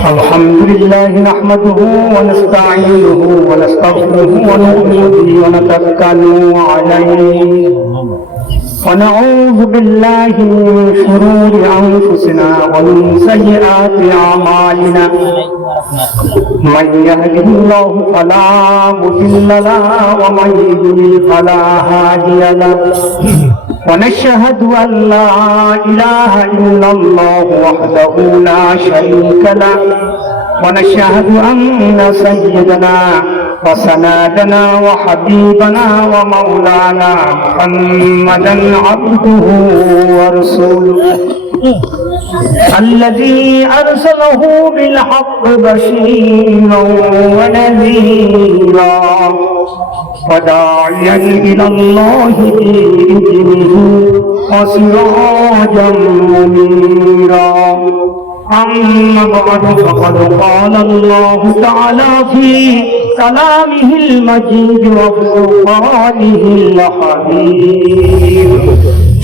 الحمد لله نحمده ونستعينه ونستغفره ونؤمن به ونتوكل عليه ونعوذ بالله من شرور أنفسنا ومن سيئات أعمالنا من يهده الله فلا مضل له ومن يضلل فلا هادي له ونشهد أن لا إله إلا الله وحده لا شريك له ونشهد أن سيدنا وسندنا وحبيبنا ومولانا محمدا عبده ورسوله الذي أرسله بالحق بشيرا ونذيرا وداعيا إلى الله بإذنه وسراجا منيرا أما بعد فقد قال الله تعالى في كلامه المجيد وفرقانه الحميد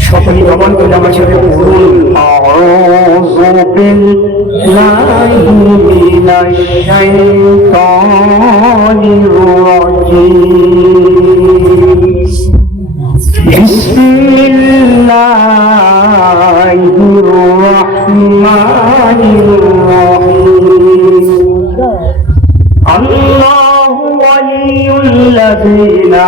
সকলে জবান করে আমার সাথে পড়ুন আউযু বিল্লাহি মিনাশ শাইতানির রাজীম বিসমিল্লাহির রাহমানির রাহিম আল্লাহু ওয়ালিয়ুল্লাযীনা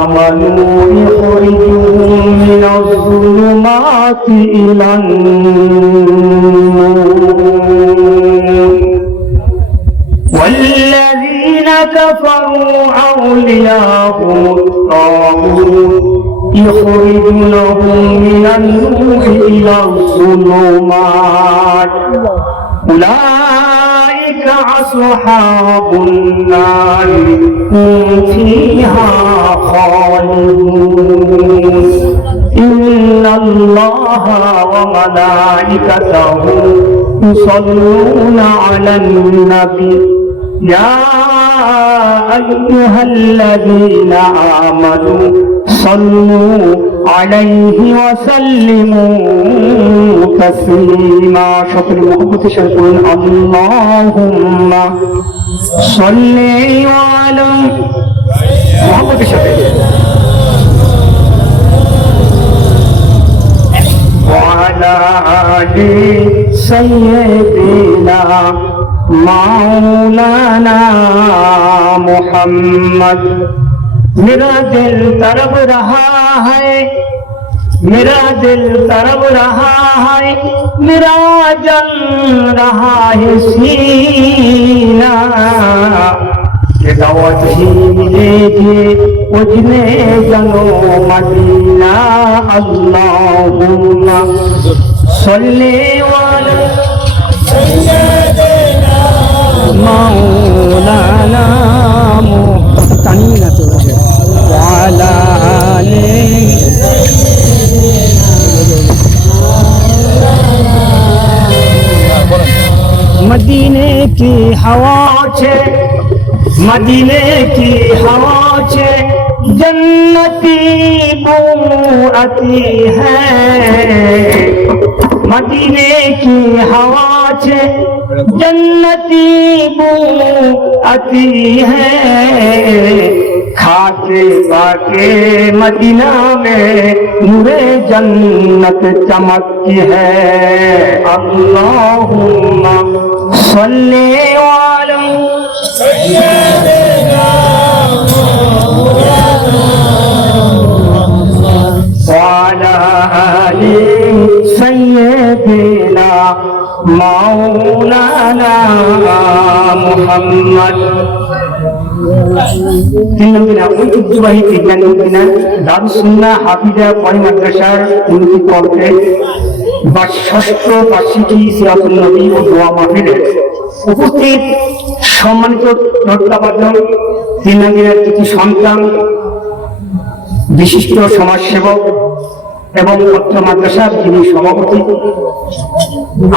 আমানু ইখরিজুহুম মিনাজ যুলুমাতি ইলান নূর ওয়াল্লাযীনা কাফারু আউলিয়াহুম আত-তাগুত ইখরিজুহুম মিনান নূরি ইলাজ যুলুমাত أولئك أصحاب النار هم فيها خالدون إن الله وملائكته يصلون على النبي يا أيها الذين آمنوا صلوا عليه وسلموا تسليما شكر محبت شكر اللهم صل على محبت شكر وعلى آل سيدنا مولانا محمد मेरा दिल तरफ रहा है मेरा दिल तरफ रहा है मेरा जल रहा है सीना ये दावत ही मिलेगी उजने जनो मदीना अल्लाहुम्मा सल्ली अला सय्यिदिना मौलाना وعلى آله मदीने की हवा छे मदीने की हवा छे जन्नती बू आती है मदीने की हवा छे जन्नती बू आती है खाके पाके मदीना में नूरे जन्नत चमकती है अल्लाहुम्मा सल्ली अला सय्यिदिना वअला आलि सय्यिदिना मौलाना मुहम्मद তিন নম্বর ঐতিহ্যবাহী বিজ্ঞানী দারুস সুন্নাহ হাফিজা পরে মাদ্রাসার উন্নতি করতে বা ষষ্ঠ বার্ষিকী সিরাতুন নবী ও দোয়া মাহফিলে উপস্থিত সম্মানিত শ্রদ্ধাভাজন তিন নম্বরের কিছু সন্তান বিশিষ্ট সমাজসেবক এবং পত্র মাদ্রাসার যিনি সভাপতি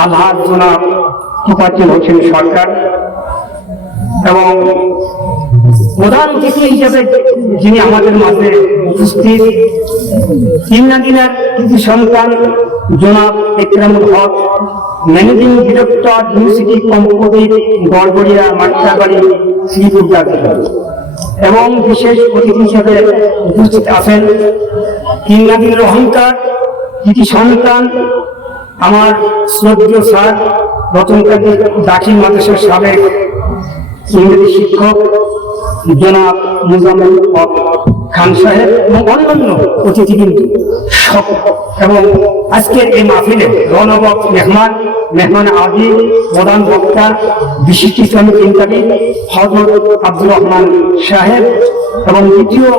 আলহাজ জনাব তোফাজ্জল হোসেন সরকার এবং প্রধান অতিথি হিসেবে যিনি আমাদের মাঝে উপস্থিত তিন নাদিনার কিছু সন্তান জনাব Ikramul Haque managing director university composite Gargaria Mattabari Sreepur এবং বিশেষ অতিথি হিসেবে উপস্থিত আছেন কিংনাদির অহংকার কৃতি সন্তান আমার শ্রদ্ধেয় স্যার রতনকান্তি দাখিল মাদ্রাসার সাবেক ইংরেজি শিক্ষক জনাব মুজাম্মেল হক খান সাহেব এবং অন্যান্য অতিথিবৃন্দ এবং আজকের এই মাহফিলে রণবক মেহমান আদি প্রধান বক্তা বিশিষ্ট ইসলামিক চিন্তাবিদ হযরত আব্দুর রহমান সাহেব এবং দ্বিতীয়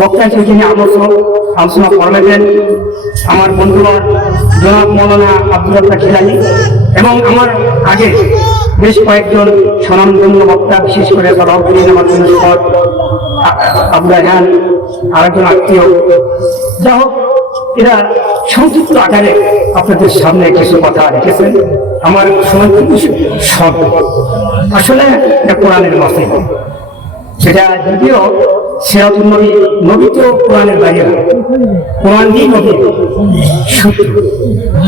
বক্তা হিসেবে যিনি আলোচনা করবেন আমার বন্ধুরা জনাব মৌলানা আব্দুল রাজ্জাক খিলানি এবং আমার আগে বেশ কয়েকজন স্বনামধন্য বক্তা, বিশেষ করে আবু রায়হান আরেকজন আত্মীয়। যা হোক, এরা সংক্ষিপ্ত আকারে আপনাদের সামনে কিছু কথা রেখেছেন। আমার সময় কিন্তু সব আসলে কোরআনের মতে, সেটা যদিও সিরাতুন নবী, নবী তো কোরআনের বাইরে, কোরআন দিয়ে নবী সত্য।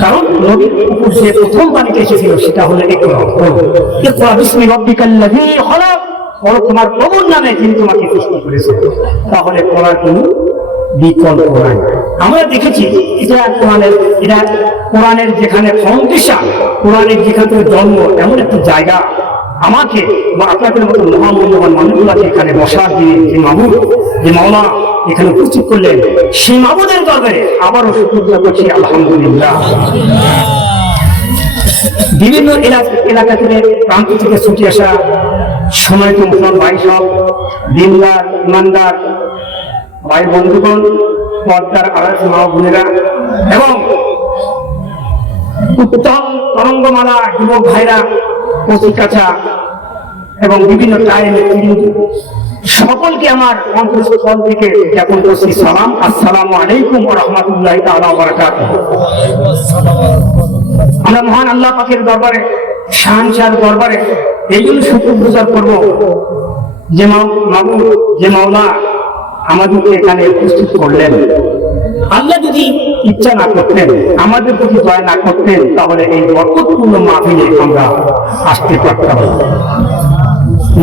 কারণ নবীর উপর যে প্রথম বাণীটা এসেছিল সেটা হলো ইকরা বিসমি রাব্বিকাল্লাযী খলাক, তোমার প্রভুর নামে যিনি তোমাকে সৃষ্টি করেছে। তাহলে পড়ার কোনো বিকল্প নাই। আমরা দেখেছি এটা কোরআনের যেখানে ফাউন্ডেশন, কোরআনের যেখানে জন্ম, এমন একটা জায়গা আমাকে বা আপনাদের মতো মহামূল্যবান মানুষগুলাকে এখানে বসার দিয়ে যে মাহবুব, যে মাওলা এখানে উপস্থিত করলেন, সেই মাহবুবের দরবারে আবারও শুকরিয়া করছি আলহামদুলিল্লাহ। বিভিন্ন এলাকা থেকে প্রান্ত থেকে ছুটে আসা সম্মানিত মুসলমান ভাই সব, দিনদার ইমানদার ভাই বন্ধুগণ, পর্দার আড়াল মা বোনেরা এবং উত্তম তরঙ্গমালা যুবক ভাইরা, কচিকাচা এবং বিভিন্ন টাইমে সকলকে আমার অন্তঃস্থল থেকে জ্ঞাপন করছি সালাম। আসসালামু আলাইকুম ওয়া রাহমাতুল্লাহি তাআলা ওয়া বারাকাতুহু। আমরা মহান আল্লাহ পাকের দরবারে, শাহনশাহর দরবারে এই জন্য শুকরগুজার করবো যে মাবুদ, যে মাওলা আমাদেরকে এখানে উপস্থিত করলেন। আল্লাহ যদি ইচ্ছা না করতেন, আমাদের প্রতি দয়া না করতেন, তাহলে এই বরকতপূর্ণ মাহফিলে আমরা আসতে পারতাম।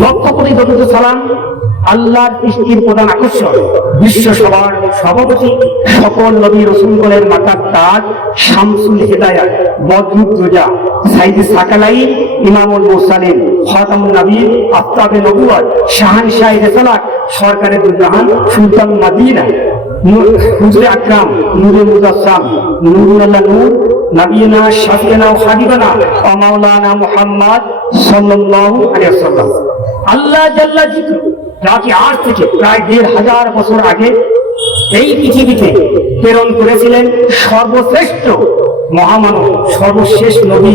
লক্ষ কোটি দরুদ সালাম আল্লাহর দৃষ্টির প্রধান আকর্ষণ, বিশ্ব সভার সভাপতি, সকল নবী রাসূলগণের মাতার তাজ, শামসুল হিদায়াত, বদরুদ্দোজা, সাইয়্যিদ সাকালাই, ইমামুল মুরসালিন, খাতামুন নবীয়্যিন, আফতাবে নবুওয়াত, শাহানশাহে রিসালাত, সরকারে দুজাহান, সুলতান মাদিনা, হুজুরে আকরাম, নূরে মুজাসসাম, নূরুল্লাহ নূর, নবিয়না শাফিয়ানা ওয়া হাবিবানা ওয়া মাওলানা মুহাম্মদ সাল্লাল্লাহু আলাইহি ওয়াসাল্লাম। আল্লাহ জাল্লা যিকরু, যাকে আজ থেকে প্রায় ১৫০০ বছর আগে এই পৃথিবীতে প্রেরণ করেছিলেন সর্বশ্রেষ্ঠ মহামানব, সর্বশেষ নবী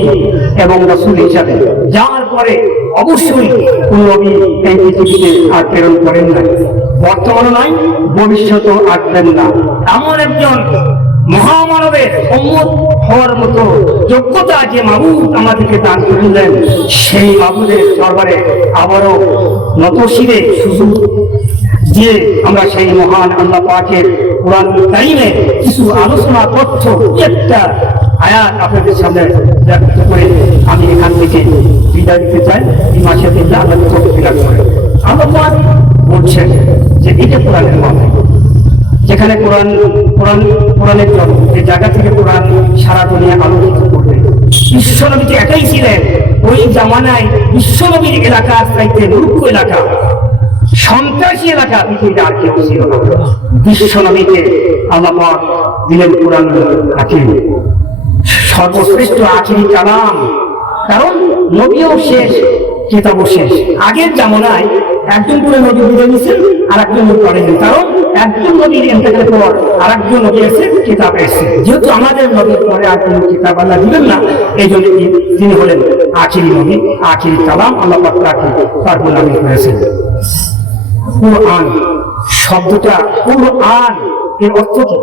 এবং রাসূল হিসাবে, যার পরে অবশ্যই কোন নবী এই পৃথিবীতে আর প্রেরণ করেন না, বর্তমানে নয়, ভবিষ্যতেও আসবেন না। এমন একজন মহামানবের উম্মত হওয়ার মতো যোগ্যতা যে মাবুদ আমাদেরকে দান করলেন, সেই মাবুদের দরবারে আবারও নতশিরে সুযোগ দিয়ে আমরা সেই মহান আল্লাহ পাকের কোরআন কারীমে কিছু আলোচনা, তথ্য, একটা আয়াত আপনাদের সামনে ব্যক্ত করে আমি এখান থেকে বিদায় দিতে চাই। এই মাসে আল্লাহ তৌফিক দান করেন। আল্লাহ বলছেন যে এটা কোরআনের মধ্যে, যেখানে কোরআনের জন্ম, যে জায়গা থেকে কোরআন সারা দুনিয়া আলোকিত করবে। বিশ্বনবী একাই ছিলেন ওই জামানায়, বিশ্বনবীর এলাকার চাইতে মূর্খ এলাকা, সন্ত্রাসী এলাকা পৃথিবীতে আর কেউ ছিল না। বিশ্বনবীকে আল্লাহ পাক দিলেন কোরআন হাকিম, সর্বশ্রেষ্ঠ আখিরি কালাম। কারণ নবীও শেষ, কিতাবও শেষ। আগের জামানায় একজন করে নবী বিদায় নিয়েছেন, আর একজন নবী করেন। কারণ একজন নবীর ইন্তেকালের পর আর একজন নবী এসে কিতাব এসেছে। যেহেতু আমাদের নবীর পরে আর কোন কিতাব আল্লাহ দিলেন না, এই জন্য তিনি হলেন আখিরি নবী, আখিরি কালাম। আল্লাহ পাক তাকে তারপর নামে করেছেন কুরআন। শব্দটা কুরআন এর অর্থ কি?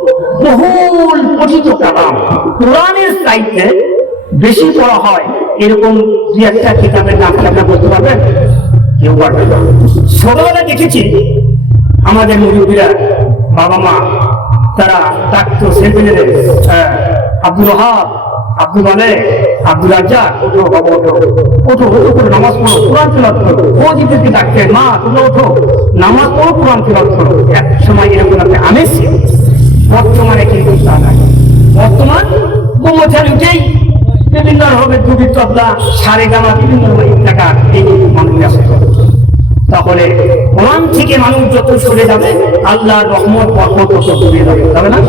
বহুল পঠিত কালাম। কোরআনের চাইতে বেশি পড়া হয় এরকম দুই একটা কিতাবের নাম আপনারা বলতে পারবেন? কেউ পারবে না। ছোটবেলা দেখেছি আমাদের মুরব্বীরা, বাবা মা, তারা ডাকতো ছেলেমেয়েদের আব্দুল ওয়াহাব, আব্দুল বলে, আব্দুল রাজ্জাক, ওঠো বাবা, ওঠো ওঠো, ওঠো করে নামাজ পড়ো, কোরআন তেলাওয়াত করো। ও জিদেরকে ডাকতে, মা তোমরা ওঠো, নামাজ পড়ো, কোরআন তেলাওয়াত করো। এক সময় এরকম একটা আমেজ ছিল। বর্তমানে কিন্তু তা নাই। বর্তমান গোমচার উঠেই বিভিন্ন রকমের দুবির তবলা, সারে গামা, বিভিন্ন টাকা এই মানুষ ব্যস্ত। তাহলে কোরআন থেকে মানুষ যত সরে যাবে, আল্লাহর রহমত বরকত তত দূরে যাবে, যাবে না?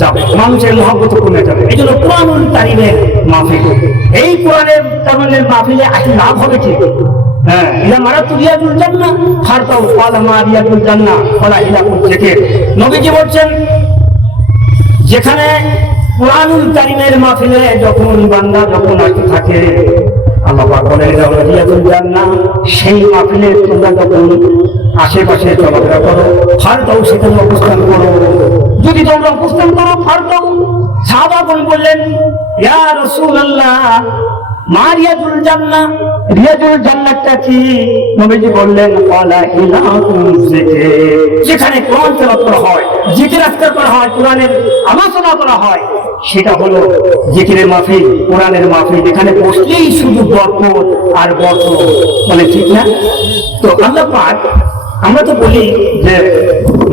যাবে। মানুষের মহব্বত কমে যাবে। এই জন্য কোরআনুল কারীমের মাহফিল, এই কোরআনের কারণের মাহফিলে আসলে লাভ হবে কি? হ্যাঁ, ইলা মারাতু রিয়াজুল জান্নাহ ফারতাউ ক্বালা মা রিয়াজুল জান্নাহ ওয়ালা ইলাকুল যিকির। নবীজি বলছেন, যেখানে কোরআনুল কারীমের মাহফিলে যখন বান্দা যখন আসতে থাকে, আল্লাহ পাক বলেন রিয়াজুল জান্নাহ, সেই মাহফিলে তোমরা যখন আশেপাশে চলাফেরা করো, ফারতাউ, সেখানে অবস্থান করো। যদি তোমরা অবস্থান করো, ফারতাউ। সাহাবাগণ বললেন, ইয়া রাসূলুল্লাহ, মা রিয়াজুল জান্নাহ, রিয়াজুল জান্নাতটা কি? নবীজি বললেন, ক্বালা ইলাকুল যিকির, যেখানে কোরআন তেলাওয়াত করা হয়, জিকির আজকার করা হয়, কোরআনের আলোচনা করা হয়, সেটা হলো জিকিরের মাহফিল, কোরআনের মাহফিল। এখানে বসলেই শুধু বরকত আর বরকত, মানে ঠিক না? তো আল্লাহ পাক, আমরা তো বলি যে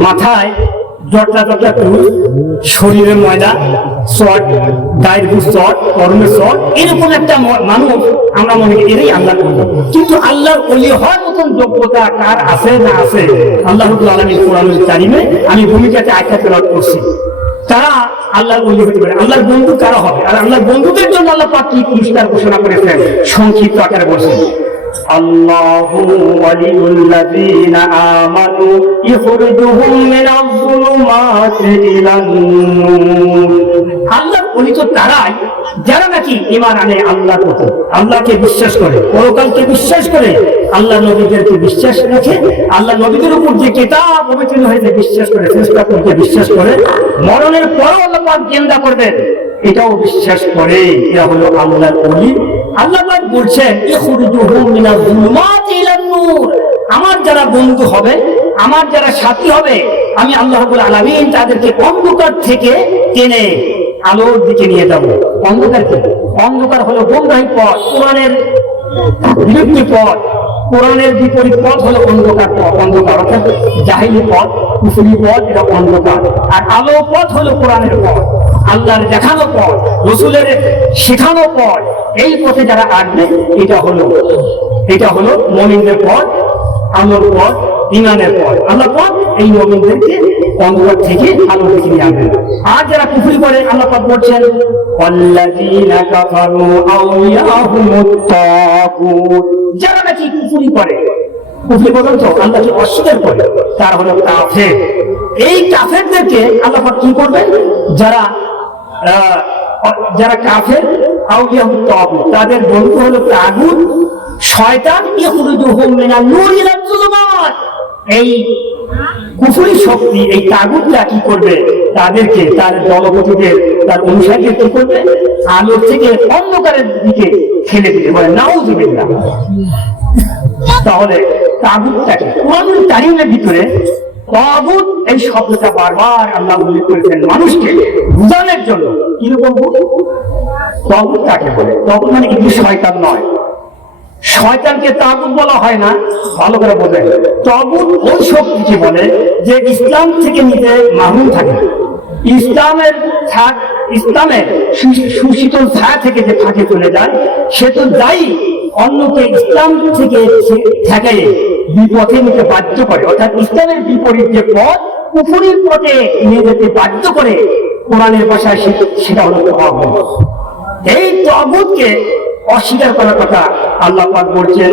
মাথায় জটলা জটলা চুল, শরীরের ময়দা শর্ট, গায়ের বুক শর্ট, কর্মের শর্ট, এরকম একটা মানুষ আমরা মনে করি এরই আল্লাহ। কিন্তু আল্লাহর ওলি হওয়ার মতন যোগ্যতা কার আছে না আছে? আল্লাহ রাব্বুল আলামিন কোরআনুল কারীমে, আমি ভূমিকাতে আয়াত তেলাওয়াত করছি, তারা আল্লাহর ওলি হতে পারে। আল্লাহর বন্ধু কারা হবে? আর আল্লাহর বন্ধুদের জন্য আল্লাহ পাক কি পুরস্কার ঘোষণা করেছেন সংক্ষিপ্ত আকারে বলছেন, আল্লাহু ওয়ালিউল্লাযীনা আমানু ইখরিজুহুম মিনাজ যুলুমাতি ইলান নূর। আল্লাহর ওলি তো তারাই যারা নাকি ঈমান আনে আল্লাহর প্রতি, আল্লাহকে বিশ্বাস করে, পরকালকে বিশ্বাস করে, আল্লাহ নবীদেরকে বিশ্বাস রাখে, আল্লাহ নবীদের উপর যে কিতাব অবতীর্ণ হয়েছে বিশ্বাস করে, ফেরেশতাদেরকে বিশ্বাস করে, মরণের পরও আল্লাহ পাক জিন্দা করবেন এটাও বিশ্বাস করে, এরা হলো আল্লাহর ওলি। আল্লাহ পাক বলছেন, ইখরিজুহুম মিনাজ যুলুমাতি ইলান নূর, আমার যারা বন্ধু হবে, আমার যারা সাথী হবে, আমি আল্লাহ রাব্বুল আলামিন তাদেরকে অন্ধকার থেকে টেনে আলোর দিকে নিয়ে যাব। অন্ধকার কি? অন্ধকার হলো গোমরাহি পথ, কোরআনের বিরুদ্ধে পথ, কোরআনের বিপরীত পথ হলো অন্ধকার পথ। অন্ধকার অর্থাৎ জাহিলি পথ, কুফরি পথ, এটা অন্ধকার। আর আলো পথ হলো কোরআনের পথ, আল্লাহর দেখানো পথ, রাসূলের শেখানো পথ। এই পথে যারা আসবে, এটা হলো মুমিনদের পথ, আলোর পথ, ঈমানের পথ। আল্লাহ পাক এই মুমিনদেরকে অন্ধকার থেকে আলো দিকে নিয়ে আনবেন। আর যারা কুফরি করে, আল্লাহ পাক বলছেন, ওয়াল্লাযীনা কাফারু আউলিয়াহুমুত তাগুত, যারা নাকি কুফরি করে, কুফরি পর্যন্ত আল্লাহকে অস্বীকার করে, তারা হলো কাফের। এই কাফেরদেরকে আল্লাহ পাক কি করবেন? যারা কাফের, আউলিয়াহুমুত তাগুত, তাদের বন্ধু হলো তাগুত, শয়তান। ইখরিজুহুম মিনান নূর ইলা যুলুমাত, এই কুফরি শক্তি, এই তাগুতটা কি করবে? তাদেরকে, তার দলপতিদের, তার অনুসারীদের কি করবে? আলো থেকে অন্ধকারের দিকে ঠেলে দিতে পারে। নাউযুবিল্লাহ। তাহলে তাগুতটা কি? কোরআনুল কারীমের ভিতরে তাগুত এই শব্দটা বারবার আল্লাহ উল্লেখ করেছেন মানুষকে বুঝানোর জন্য। কিরকম তাগুত কাকে বলে? তাগুত মানে কিন্তু শয়তান নয়, শয়তানকে তাগুত বলা হয় না, ভালো করে বোঝেন। তাগুত ওই শক্তিকে বলে যে ইসলাম থেকে নিজে মাহরুম থাকে, ইসলামের সুশীতল ছায়া থেকে যে থাকে চলে যায়, সে তো দায়ী অন্যকে ইসলাম থেকে ঠেকে বিপথে নিতে বাধ্য করে। অর্থাৎ ইসলামের বিপরীত যে পথ, কুফরির পথে নিয়ে যেতে বাধ্য করে, কোরআনের ভাষায় সেটা হলো তাগুত। এই তাগুতকে অস্বীকার করার কথা আল্লাহ পাক বলছেন।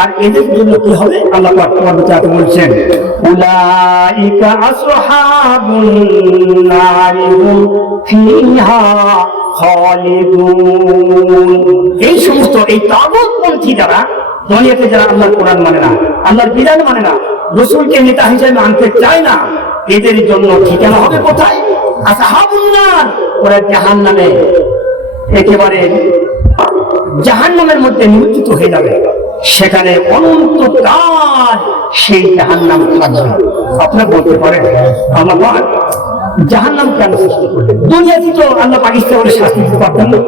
আর এদের জন্য কি হবে? আল্লাহ পাক কোরআনে বলছেন, উলাইকা আসহাবুন নারি হুম ফিহা খালিদুন। এই সমস্ত এই তাগুতপন্থী যারা, দুনিয়াতে যারা আল্লাহর কোরআন মানে না, আল্লাহর বিধান মানে না, রাসূলকে নেতা হিসেবে আনতে চায় না, এদের জন্য ঠিকানা হবে কোথায়? আসহাবুন নার, ওরা জাহান্নামে, একেবারে জাহান্নামের মধ্যে নিমজ্জিত হয়ে যাবে, সেখানে অনন্তকাল সেই জাহান্নাম থাকবে। আপনারা বলতে পারেন আল্লাহ পাক জাহান্নাম কেন সৃষ্টি করলেন? দুনিয়াতে তো আল্লাহ পাকিস্তান বলে শাস্তি দিতে পারতেন না,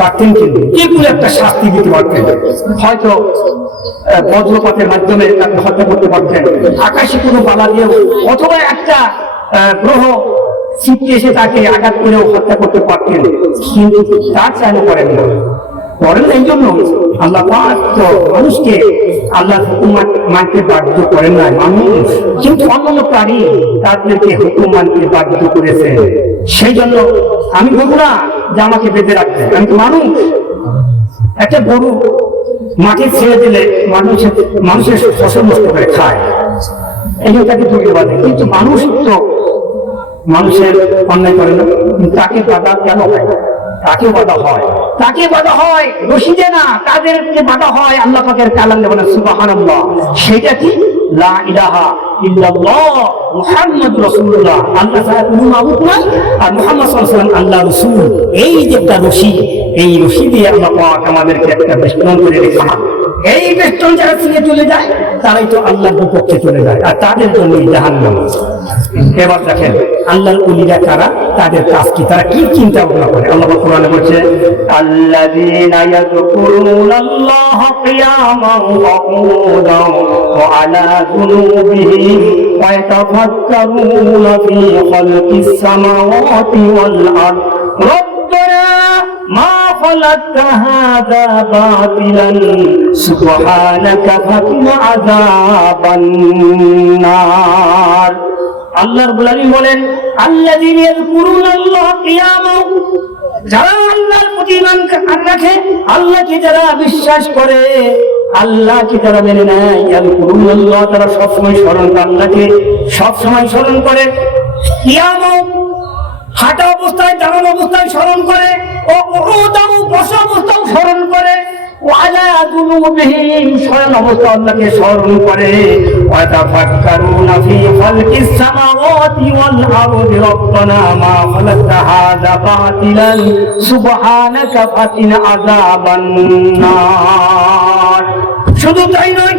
পারতেন, কিন্তু যে কোনো একটা শাস্তি দিতে পারতেন। হয়তো বজ্রপাতের মাধ্যমে তাকে হত্যা করতে পারতেন, আকাশে কোনো বালা দিয়ে, অথবা একটা গ্রহ ছিটকে এসে তাকে আঘাত করেও হত্যা করতে পারতেন, কিন্তু তার চাইলে করেন না। করেন এই জন্য আল্লাহ পাক তো মানুষকে আল্লাহ হুকুম মানতে বাধ্য করেন না মানুষ, কিন্তু অন্যান্য প্রাণী তাদেরকে হুকুম মানতে বাধ্য করেছে। সেই জন্য আমি বলবো না যে আমাকে বেঁধে রাখতে, আমি তো মানুষ। একটা গরু মাটি ছেড়ে দিলে মানুষের ফসল নষ্ট করে খায়, এই জন্য তাকে ধরে বাঁধে, কিন্তু মানুষ তো মানুষের অন্যায় করে না, তাকে বাধা কেন হয়? তাকে বাধা হয়, তাকে বাধা হয় রশিদে না, তাদেরকে বাধা হয় আল্লাহ পাকের কালাম দিয়ে বলে সুবহানাল্লাহ। সেটা কি? লা ইলাহা ইল্লাল্লাহ মুহাম্মাদুর রাসূলুল্লাহ। আল্লাহ ছাড়া কোনো মাবুদ নাই, আর মুহাম্মদ সাল্লাল্লাহু আলাইহি ওয়াসাল্লাম আল্লাহর রাসূল। এই যে একটা রশি, এই রশি দিয়ে আল্লাহ পাক আমাদেরকে একটা বেষ্টন করে রেখে, এই বেষ্টন যারা ছিঁড়ে চলে যায় তারাই তো আল্লাহর বিপক্ষে চলে যায়, আর তাদের জন্য জাহান্নাম। এবার দেখেন আল্লাহর ওলিরা কারা, তাদের কাজ কি, তারা কি চিন্তা ভাবনা করে। আল্লাহ কোরআনে বলছে আল্লাযীনা ইয়াযকুরুনাল্লাহা কিয়ামান ওয়া কুউদান ওয়া আলা জুনুবিহিম ওয়া ইয়াতাফাক্কারুনা ফী খালকিস সামাওয়াতি ওয়াল আরদ রব্বানা মা খালাকতা হাযা বাতিলান সুবহানাকা ফাকিনা আযাবান নার। আল্লাহ রাব্বুল আলামিন বলেন আল্লাযীনা ইয়াযকুরুনাল্লাহা কিয়ামান, যারা আল্লাহর প্রতি ঈমান রাখে, আল্লাহকে যারা বিশ্বাস করে, আল্লাহকে যারা মেনে নেয়, ইয়াযকুরুনাল্লাহ, তারা সবসময় স্মরণ করে, আল্লাহকে সবসময় স্মরণ করে। কিয়ামান হাঁটা অবস্থায়, দাঁড়ানো অবস্থায় স্মরণ করে, ও কুউদান বসা অবস্থায় স্মরণ করে, ওয়ালা জুনুবিহিম শয়ন অবস্থা আল্লাহকে স্মরণ করে, ওয়া তাফাক্কারুনা ফী খালকিস সামাওয়াতি ওয়াল আরদি রব্বানা মা খালাকতা হাযা বাতিলান সুবহানাকা ফাকিনা আযাবান নার। শুধু তাই নয়,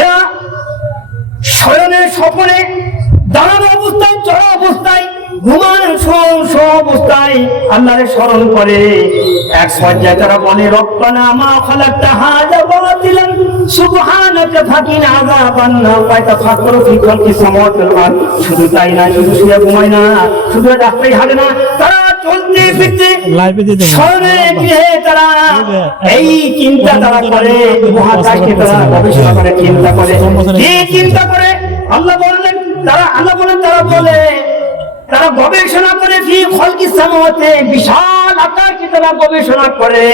এরা শয়নের স্বপ্নে, দাঁড়ানো অবস্থায়, চড়া অবস্থায়, ঘুমানোর অবস্থায় আল্লাহরে স্মরণ করে। এক পর্যায়ে তারা বলে রব্বানা মা খালাকতা হাযা বাতিলান সুবহানাকা ফাকিনা আযাবান নার ওয়া তাফাক্কারু ফী খালকিস সামাওয়াতি ওয়াল আরদ। শুধু তাই না, শুধু শুয়ে ঘুমায় না, শুধু রাস্তায় হাঁটে না, তারা চলতে ফিরতে স্মরণে গৃহে তারা এই চিন্তা তারা করে, মহাকাশকে তারা গবেষণা করে, চিন্তা করে। কি চিন্তা করে? আল্লাহ বললেন তারা বলে তারা গবেষণা করে, ফী খালকিস সামাওয়াতি, বিশাল আকাশকে তারা গবেষণা করে,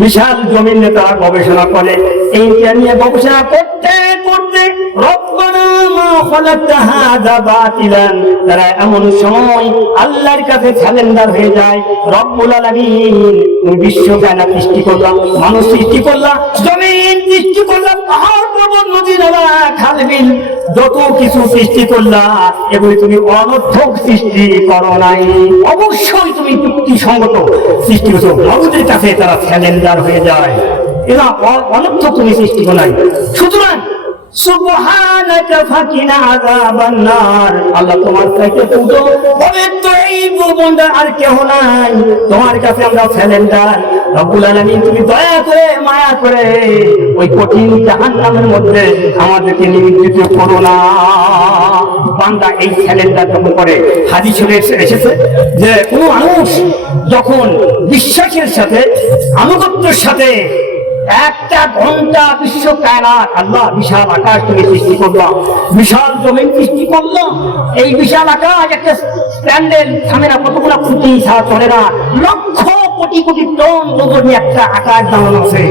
বিশাল জমিনে তারা গবেষণা করে। এইটা নিয়ে গবেষণা করতে করতে রব্বানা মা খালাকতা হাযা বাতিলান, তারা এমন সময় আল্লাহর কাছে চ্যালেঞ্জার হয়ে যায়। রব্বুল আলামিন, তুমি বিশ্বকে না সৃষ্টি করলাম, মানুষ সৃষ্টি করলাম, জমিন সৃষ্টি করলাম, পাহাড় পর্বত নদী নালা খাল বিল যত কিছু সৃষ্টি করলাম, এগুলি তুমি অনর্থক সৃষ্টি করো নাই, অবশ্যই তুমি যুক্তিসঙ্গত সৃষ্টি করছো। মাবুদের কাছে তারা চ্যালেঞ্জার হয়ে যায়, এরা অনর্থক তুমি সৃষ্টি করো নাই। সুতরাং সুবহানাকা ফাকিনা আযাবান নার, আল্লাহ তোমার চাইতে পুজো পবিত্র এই ভূমণ্ডল আর কেহ নাই, তোমার কাছে আমরা চ্যালেঞ্জার। রব্বুল আলামিন, তুমি দয়া করে মায়া করে ওই কঠিন জাহান্নামের মধ্যে আমাদেরকে নিমজ্জিত করো না। বান্দা এই চ্যালেঞ্জার যখন করে, হাদিসে এসেছে যে কোন মানুষ যখন বিশ্বাসের সাথে, আনুগত্যের সাথে একটা ঘন্টা বিশ্ব কায়নাত, আল্লাহ বিশাল আকাশ তুমি সৃষ্টি করলাম, বিশাল জমিন সৃষ্টি করলাম, এই বিশাল আকাশ একটা প্যান্ডেল থামে না, কতগুলো খুঁটি ছাড়া চলে না, লক্ষ কোটি কোটি টন ওজনে একটা আকাশ দাঁড়ানো আছে।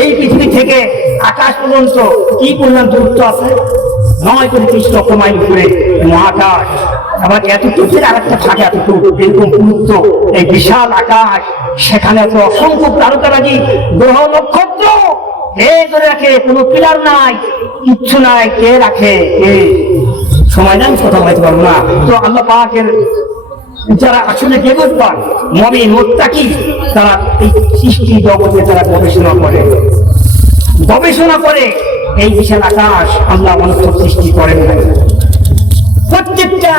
এই পৃথিবী থেকে আকাশ পর্যন্ত কি পরিমাণ দূরত্ব আছে? 9 লক্ষ মাইল ঘুরে মহাকাশ। আবার এতটুকু আর একটা থাকে, এতটুকু এরকম পুরুত্ব, এই বিশাল আকাশ, সেখানে তো অসংখ্য তারকারাজি, গ্রহ নক্ষত্র, কে ধরে রাখে? কোনো পিলার নাই, কিচ্ছু নাই, কে রাখে? কে? সময় নাই, কথা বলতে পারবো না। তো আল্লাহ পাকের যারা আসলে বেগবান মুমিন মুত্তাকি, তারা এই সৃষ্টি জগতে তারা গবেষণা করে এই বিশাল আকাশ আল্লাহ অনর্থক সৃষ্টি করেন না। প্রত্যেকটা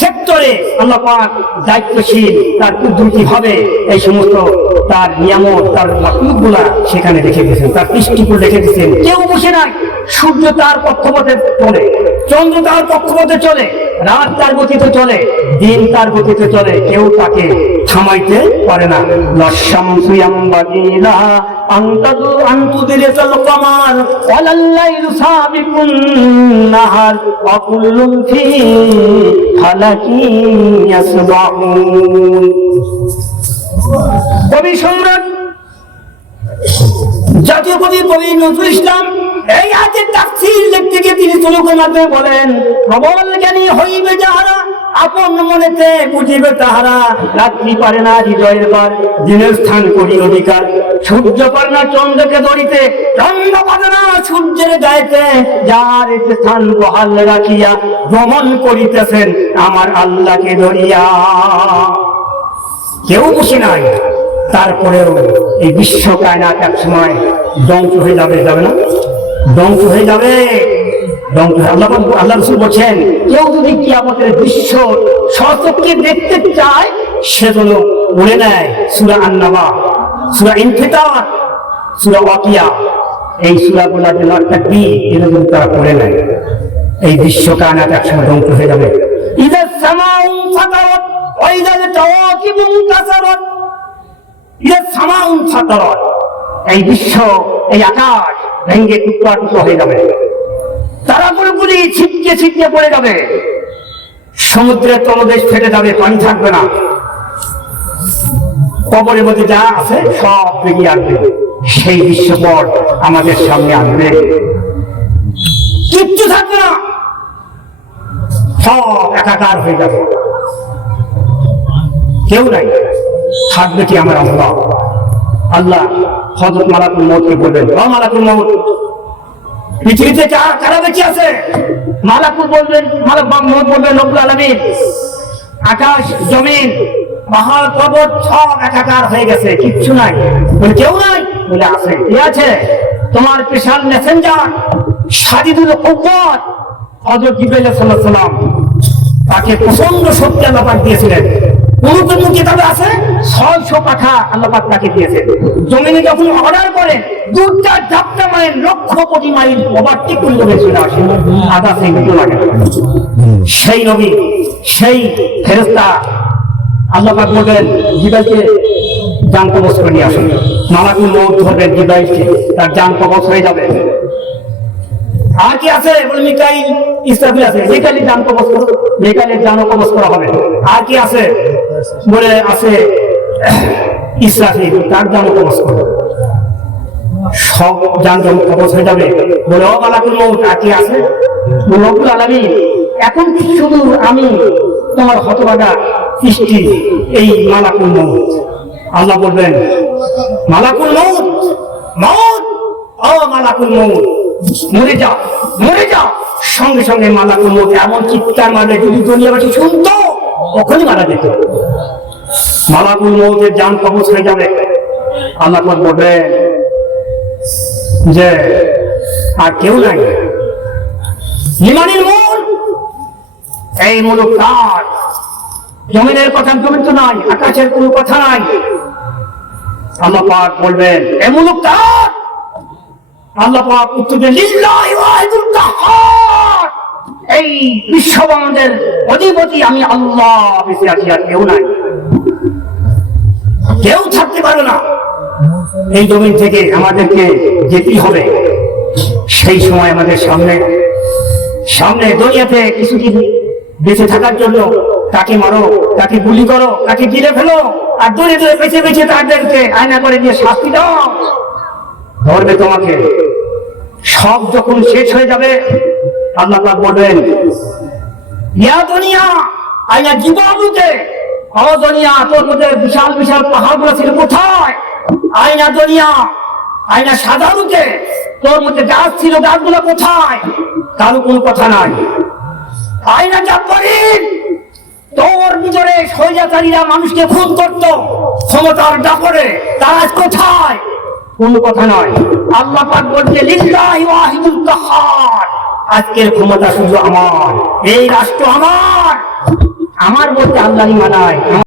সেক্টরে আল্লাহ পাক দায়িত্বশীল তার কুদরতি ভাবে এই সমস্ত তার নিয়ামত তার মাখলুকগুলা সেখানে রেখে দিয়েছেন, তার দৃষ্টিকোণ রেখে দিয়েছেন। কেউ বসে নাই, সূর্য তার কক্ষপথে চলে, চন্দ্র তার কক্ষপথে চলে, রাত তার গতিতে চলে, দিন তার গতিতে চলে, কেউ তাকে থামাইতে পারে না। লাশামসু ইয়ামবাগিলা আনতুদরিকাল কামার ওয়ালাল লাইলু সাবিকুন নাহার ওয়া কুল্লুন ফি ফালাকিন ইয়াসবাহুন। কবি সম্রাট জাতীয় কবি নজরুল ইসলাম এই আয়াতের তাফসীর লিখতে গিয়ে তিনি শ্লোকের মাধ্যমে বলেন, প্রবল জ্ঞানী হইবে যাহারা আপন মনেতে বুঝিবে তাহারা, রাত্রি পারে না হৃদয়ের বার দিনের স্থান করি অধিকার, সূর্য পারে না চন্দ্রকে ধরিতে চন্দ্র পারে না সূর্যের গায়েতে, যার স্থান বহাল রাখিয়া ভ্রমণ করিতেছেন আমার আল্লাহকে ধরিয়া। কেউ বসে নাই, তারপরেও এই বিশ্ব কায়নাত এক সময় ধ্বংস হয়ে যাবে, যাবে না? ধ্বংস হয়ে যাবে। আল্লাহ রাসূল বলছেন, কেউ যদি কিয়ামতের দৃশ্য স্বচক্ষে দেখতে চায় সে যেন পড়ে নেয় সূরা আন-নাবা, সূরা ইনফিতার, সূরা ওয়াকিয়া, এই সূরাগুলো যেন তাকবীর এগুলো যদি তারা পড়ে নেয়, এই বিশ্ব কায়নাত এক সময় ধ্বংস হয়ে যাবে। ইযা সামাউ ফাতারাত ওয়া ইযাল কাওয়াকিবু ইনতাসারাত, ইযা সামাউ ফাতারাত, এই বিশ্ব এই আকাশ ভেঙে টুকরা টুকরো হয়ে যাবে, তারাগুলি ছিটকে ছিটকে পড়ে যাবে, সমুদ্রের তলদেশ ফেটে যাবে, পানি থাকবে না, কবরের মধ্যে যা আছে সব বেরিয়ে আসবে, সেই দৃশ্যপট আমাদের সামনে আসবে, কিচ্ছু থাকবে না, সব একাকার হয়ে যাবে, কেউ নাই, থাকবে কি আমার আল্লাহ। আল্লাহ হযরত মালাকুল মউতকে বলবেন, ও মালাকুল মউত, পৃথিবীতে কারা বেঁচে আছে? মালাকুল বলবেন, মউত বলবেন, রব্বুল আলামিন, আকাশ জমিন পাহাড় পর্বত সব একাকার হয়ে গেছে, কিচ্ছু নাই। বলে কেউ নাই? বলে আছে। কে আছে? তোমার স্পেশাল মেসেঞ্জার শাদীদুল কুওয়াত হযরত জিবরাইল সাল্লাল্লাহু আলাইহি সাল্লাম, তাকে প্রচন্ড শক্তি আল্লাহ পাক দিয়েছিলেন। কোন কোন কিতাবে আছে 600 পাখা আল্লাহ পাক তাকে দিয়েছে। জমিনে যখন অর্ডার করে দুটা ধাপটা mile lakh crore mile overtake করে চলে আসে, আধা সেকেন্ড লাগে। সেই নবী, সেই ফেরেশতা আল্লাহ পাক বলবেন জিবরাইলকে জান কবজ করে নিয়ে আসুন। মালাকুল মউত ধরবেন জিবরাইলকে, তার জান কবজ হয়ে যাবে। আর কি আছে? বলে মিকাইল, ইসরাফিল আছে। মিকাইলের জান কবজ করো, মিকাইলের জান কবজ করা হবে। আর কি আছে? বলে আছে ইসরাফিল, তার জান কবজ করো, সব জান কবজ হয়ে যাবে। বলে ও মালাকুল মউত, আর কি আছে? বলে রব্বুল আলামিন, এখন শুধু আমি তোমার হতভাগা সৃষ্টি এই মালাকুল মউত। আল্লাহ বলবেন মালাকুল মউত, মউত, ও মালাকুল মউত, মরে যাও, মরে যাও। সঙ্গে সঙ্গে মালাকুল মউত এমন চিৎকার মারবে, যদি দুনিয়াবাসী শুনতো ওখানে মারা যেত। মালাকুল মউতের জান কবজ হয়ে যাবে। আল্লাহ পাক বলবেন যে আর কেউ নাই, ইমানের মূল, এই মুলুক কার? জমিনের কথা জমিন তো নাই, আকাশের কোনো কথা নাই। আল্লাহ পাক বলবেন এই মুলুক কার? আল্লাহ পাক উত্তর দেন লিল্লাহি ওয়াহিদুল কাহ্হার, এই বিশ্বব্রহ্মাণ্ডের অধিপতি আমি আল্লাহ, বেঁচে আছি, আর কেউ নাই, কেউ থাকতে পারে না। এই জমিন থেকে আমাদেরকে যেতেই হবে। সেই সময় আমাদের সামনে দুনিয়াতে কিছুদিন বেঁচে থাকার জন্য তাকে মারো, তাকে গুলি করো, তাকে গিলে ফেলো, আর দূরে দূরে বেঁচে বেঁচে তাদেরকে আয়না করে দিয়ে শাস্তি দাও, ধরবে তোমাকে। সব যখন শেষ হয়ে যাবে আল্লাহ পাক বলবেন ইয়া দুনিয়া আইনা জীবাণুকে, ও দুনিয়া তোর মধ্যে বিশাল বিশাল পাহাড়গুলো ছিল কোথায়? আইনা দুনিয়া, আইনা সাধারণকে, তোর মধ্যে গাছ ছিল গাছগুলো কোথায়? কারো কোনো কথা নাই। আইনা জাব্বারিন, তোর ভিতরে স্বৈরাচারীরা মানুষকে খুন করত ক্ষমতার দাপটে, তারা আজ কোথায়? কোনো কথা নয়। আল্লাহ পাক বলছে লিল্লাহি ওয়াহিদুল কাহ্হার, আজকের ক্ষমতা শুধু আমার, এই রাষ্ট্র আমার, আমার বলতে আল্লাহরই মানায়।